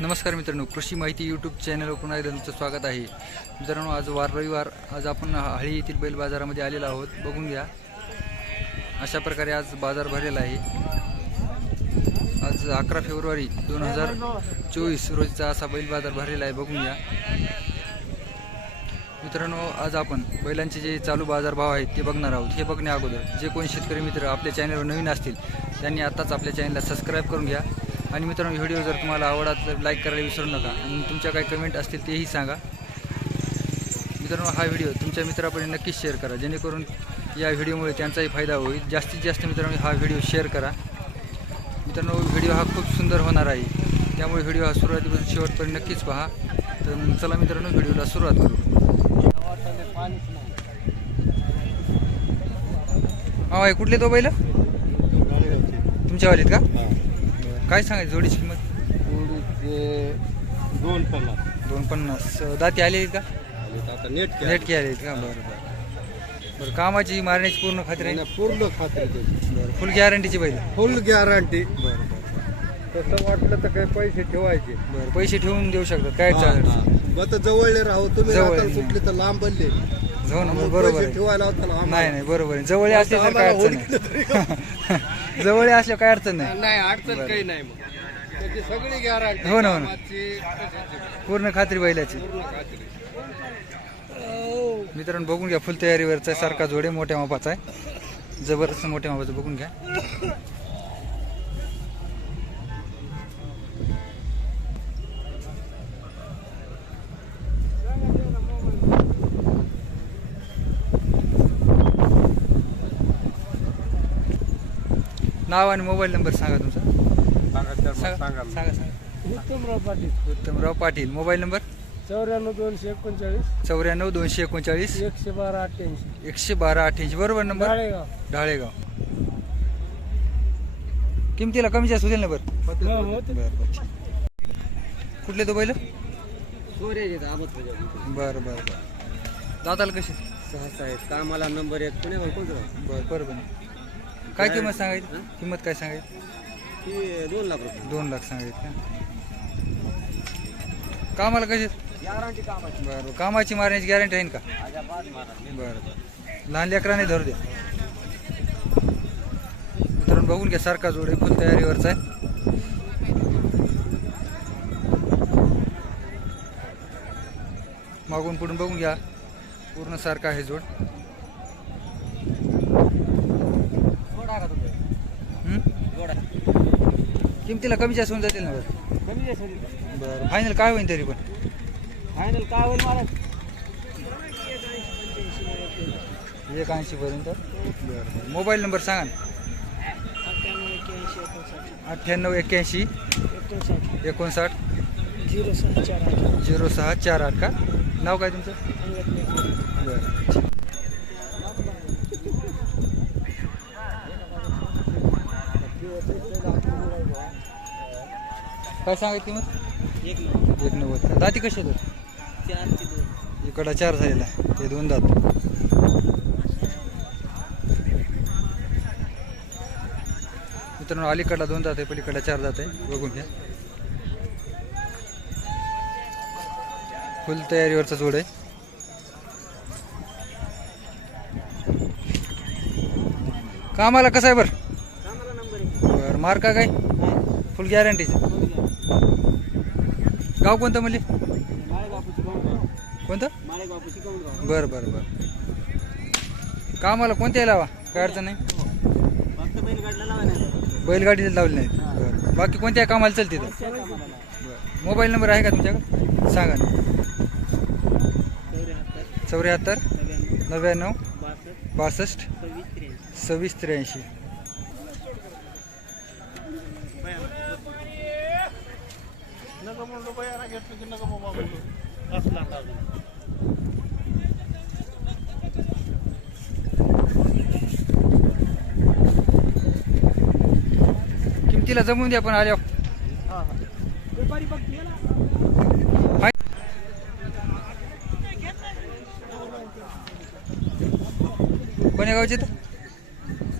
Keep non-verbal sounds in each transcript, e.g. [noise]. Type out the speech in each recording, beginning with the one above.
नमस्कार मित्रांनो कृषी माहिती यूट्यूब चॅनल पुन्हा एकदा तुमचं स्वागत आहे. मित्रांनो आज वार रविवार आज आपण हळी येथील बैल बाजारामध्ये आलेलो आहोत. बघून घ्या. अशा प्रकारे आज बाजार भरलेला आहे. आज अकरा फेब्रुवारी दोन हजार चोवीस रोजचा असा बैल बाजार भरलेला आहे. बघून घ्या. मित्रांनो आज आपण बैलांचे जे चालू बाजार भाव आहेत ते बघणार आहोत. हे बघण्या अगोदर जे कोणी शेतकरी मित्र आपल्या चॅनलवर नवीन असतील त्यांनी आताच आपल्या चॅनलला सबस्क्राईब करून घ्या. आणि मित्रांनो व्हिडिओ जर तुम्हाला आवडला तर लाईक करायला विसरू नका आणि तुमच्या काही कमेंट असतील तेही सांगा. मित्रांनो हा व्हिडिओ तुमच्या मित्रापर्यंत नक्कीच शेअर करा. जेणेकरून या व्हिडिओमुळे त्यांचाही फायदा होईल. जास्तीत जास्त मित्रांनो हा व्हिडिओ शेअर करा. मित्रांनो व्हिडिओ हा खूप सुंदर होणार आहे. त्यामुळे व्हिडिओ हा सुरुवातीपासून शेवटपर्यंत नक्कीच पहा. तर चला मित्रांनो व्हिडिओला सुरुवात करू. हा आहे कुठले तो बैल? तुमच्या वालीत का? काय सांगायचं? जोडीची किंमत? दोन पन्नास. दोन पन्नास. दाती आले आहेत का? आणि आता नेट केलं. नेट आले आहेत का? बरं बरं. बरं कामाची मारण्याची पूर्ण खात्री आहे? पूर्ण खात्री बरं फुल गॅरंटीची बैल. फुल गॅरंटी बरं बरं तसं वाटलं तर काही पैसे ठेवायचे. बरं पैसे ठेवून देऊ शकतात. काय हा, चालेल हा. मग तर जवळले राहू. तुम्ही जवळ. कुठले तर लांब बनले. जाऊ ना मग बरोबर आहे. ठेवायला होता ना आम्हाला. नाही नाही बरोबर आहे. जवळ असले तर काय अडचण नाही. [laughs] जवळ असल्या काय अडचण नाही. नाही अडचण काही नाही मग. त्याची सगळी गॅरंटी हो ना, हो ना. पूर्ण खात्री बैलाची. मित्रांनो बघून घ्या फुल तयारीवरचा सारखा जोडे मोठ्या मापाचा आहे. जबरदस्त मोठ्या मापाचा बघून घ्या. नाव आणि मोबाईल नंबर सांगा तुमचा. सांगा सांगा सांगा. उत्तमराव पाटील. उत्तमराव पाटील. Mobile number? चौऱ्याण्णव दोनशे एकोणचाळीस. चौऱ्याण्णव दोनशे एकोणचाळीस. एकशे बारा अठ्ठ्याऐंशी. एकशे बारा अठ्ठ्याऐंशी. बरोबर नंबर? माळेगाव ढाळेगाव. किमतीला कमी जास्त होतील ना बरं? हो, हो, बरं बरं. कुठले तो बैल? सोरे बरं बरं बरं. दाताला कसे? सहा आहेत. कामाला नंबर एक. पुणे कोणतं? बरं बरं बरं. काय किंमत सांगायची? किंमत काय सांगायची? ती दोन लाख रुपये. दोन लाख सांगायची का कामाला कसे गॅरंटी कामाची. बरं बरं कामाची मारण्याची गॅरंटी आहे ना का? माझ्या बाद मारा बरं बरं. लहान लेकराने धरू द्या. मित्रांनो बघून घ्या सारखा जोड आहे फुल तयारीवरचा आहे. मागून पुढून बघून घ्या. पूर्ण सारखा आहे जोडा का तुमच्या हं? जोडा किमतीला कमी जास्त होऊन जातील ना बरं? कमी जास्त होईल बरं फायनल काय होईल तरी पण? फायनल काय होईल मला एक ऐंशी पर्यंत? बरं मोबाईल नंबर सांगा ना. अठ्ठ्याण्णव एक्क्याऐंशी. अठ्ठ्याण्णव एक्क्याऐंशी एकोणसाठ. एकोणसाठ. झिरो सहा चार आठ. झिरो सहा चार आठ का? नाव काय तुमचं? अंगत बरं काय सांगायची किंमत? एक नव्वद. दाती कशी दोन इकडं चार झालेला आहे. ते दोन दात. मित्रांनो अलीकडला दोन दात आहे पलीकडला चार दात आहे. बघून घ्या. फुल तयारीवरचा जोड आहे. कामाला कसं आहे बरं? कामाला नंबर आहे. बरं मार्का काय? फुल गॅरंटीचं गाव कोणतं म्हणजे कोणतं? बरं बरं बरं. कामाला कोणत्या लावा काय अडचण नाही? बैलगाडीला नाही बैलगाडीला लावली नाही बरं बाकी कोणत्या कामाला चालते तर बरं. मोबाईल नंबर आहे का तुमच्याकडे? सांगा ना. चौऱ्याहत्तर नव्याण्णव बासष्ट सव्वीस त्र्याऐंशी सव्वीस त्र्याऐंशी नका म्हणलो बयारा घेतलं की नका बाबा म्हणलो असला किमतीला जमवून द्या पण आल्या कोण्या गावचे तर?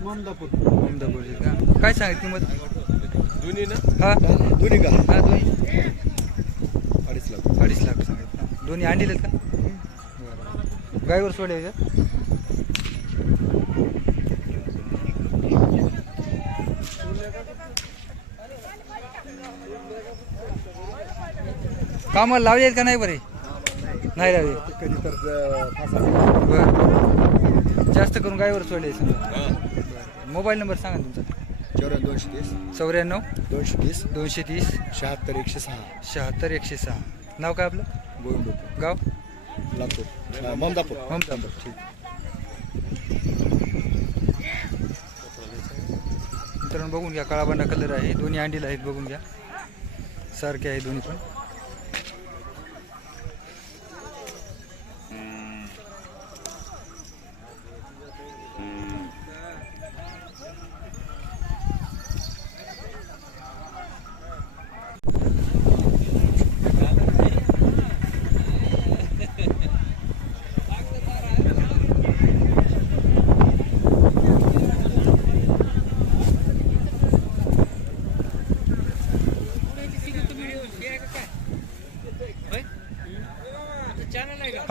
ममदापूर अहमदापूरचे का? काय सांगितली किंमत? दोन्ही ना? हा? दोन्ही का? हा दोन्ही. अडीच लाख. सांगत ना दोन्ही अंडील आहेत का? गायवर सोडले का? कामाला लावले आहेत का नाही बरे? नाही लावले. कधी तर बरं. जास्त करून गायवर सोडले समजा. मोबाईल नंबर सांगा ना तुमचा. चौऱ्याण्णव दोनशे तीस. चौऱ्याण्णव? दोनशे तीस. दोनशे तीस. शहात्तर एकशे सहा. शहात्तर एकशे सहा. नाव काय आपलं? गोविंद गाव? लातूर. ममदापूर. ममतापूर ठीक. मित्रांनो बघून घ्या काळा बांडा कलर आहे दोन्ही अंडीला आहेत बघून घ्या. सारखे आहे दोन्ही पण.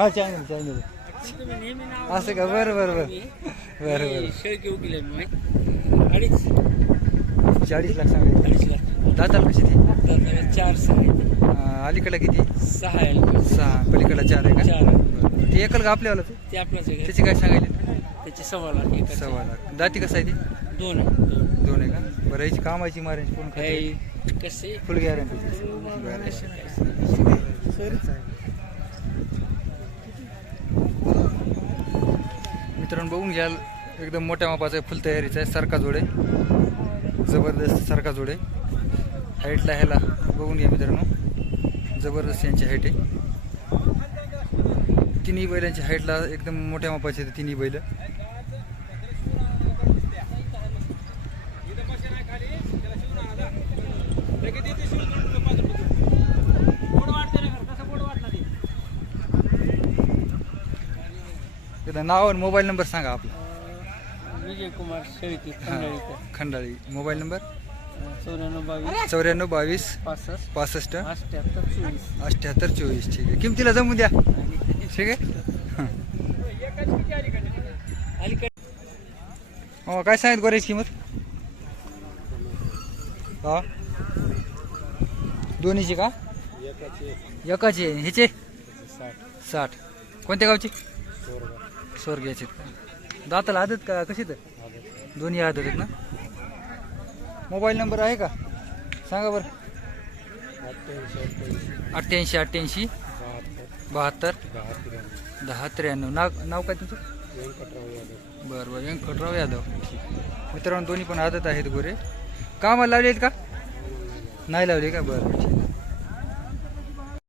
हा चॅनल चॅनल असं का? बरं बरं बरं. बरं बरं. अडीच. चाळीस लाख सांगायचे दाताल कशी ती? चार सहा आहेत. अलीकडे किती? सहा आहे सहा. पलीकडे चार आहे का? चार ते एकल का आपल्यावाला ते? ते आपल्याच आहे. त्याची काय सांगायले? त्याचे सव्वा लाख एकाचे. सव्वा लाख. दाती कसं आहे ती? दोन आहे, दोन. दोन आहे का? बरं याची कामाची मारायची पूर्ण काही कसे फुल गॅरंटी कसे मित्रांनो बघून घ्याल. एकदम मोठ्या मापाचा आहे, फुल तयारीचा आहे. सारखा जोडे जबरदस्त सारखा जोडे हाईटला ह्याला बघून घ्या मित्रांनो. जबरदस्त यांची हाईट आहे. तिन्ही बैलांची हाईटला एकदम मोठ्या मापाची तिन्ही बैल. एकदा नाव आणि मोबाईल नंबर सांगा आपला. Vijay Kumar Shelki Khandalikar Khandali mobile number? चौऱ्याण्णव बावीस. चौऱ्याण्णव बावीस. पासष्ट. पासष्ट. अठ्ठ्याहत्तर चोवीस. अठ्ठ्याहत्तर चोवीस. ठीक आहे. किमतीला जमू द्या. ठीक आहे? हां. हो काय सांगित गोऱ्याची किंमत? हा. दोन्हीची का? एकाची. आहे. ह्याचे साठ. कोणत्या गावची? स्वर्गीयाचे का? दाताला आदत का? कशी तर दोन्ही आदत आहेत ना? मोबाईल नंबर आहे का? सांगा बरं. अठ्ठ्याऐंशी अठ्ठ्याऐंशी. बहात्तर. दहा त्र्याण्णव. नाव नाव काय तुमचं? बरं बरं. व्यंकटराव यादव. मित्रांनो दोन्ही पण आदत आहेत गोरे. कामाला लावले आहेत का? नाही लावले का? बरं बरं ठीक